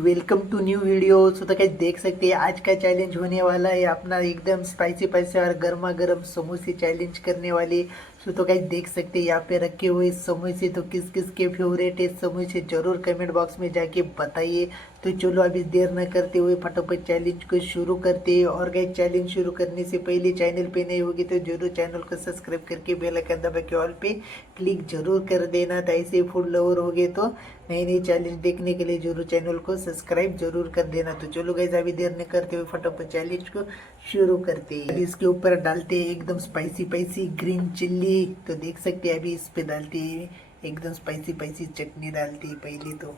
Welcome to new video. तो क्या देख सकते हैं आज का चैलेंज होने वाला है अपना एकदम स्पाइसी स्पाइसी और गर्मा गर्म समोसे चैलेंज करने वाले। तो क्या देख सकते हैं यहाँ पे रखे हुए समोसे। तो किस किस के फेवरेट है समोसे जरूर कमेंट बॉक्स में जाके बताइए। तो चलो अभी देर न करते हुए फटाफट चैलेंज को शुरू करते हैं। और गाइस चैलेंज शुरू करने से पहले चैनल पे नए होगी तो जरूर चैनल को सब्सक्राइब करके बेल आइकन दबा के ऑल पे क्लिक जरूर कर देना। तो ऐसे फूड लवर हो गए तो नई नई चैलेंज देखने के लिए जरूर चैनल को सब्सक्राइब जरूर कर देना। तो चलो गाइस अभी देर न करते हुए फटाफट चैलेंज को शुरू करते हैं। अभी इसके ऊपर डालते हैं एकदम स्पाइसी स्पाइसी ग्रीन चिल्ली। तो देख सकते हैं अभी इस पे डालते हैं एकदम स्पाइसी स्पाइसी चटनी डालती है पहले। तो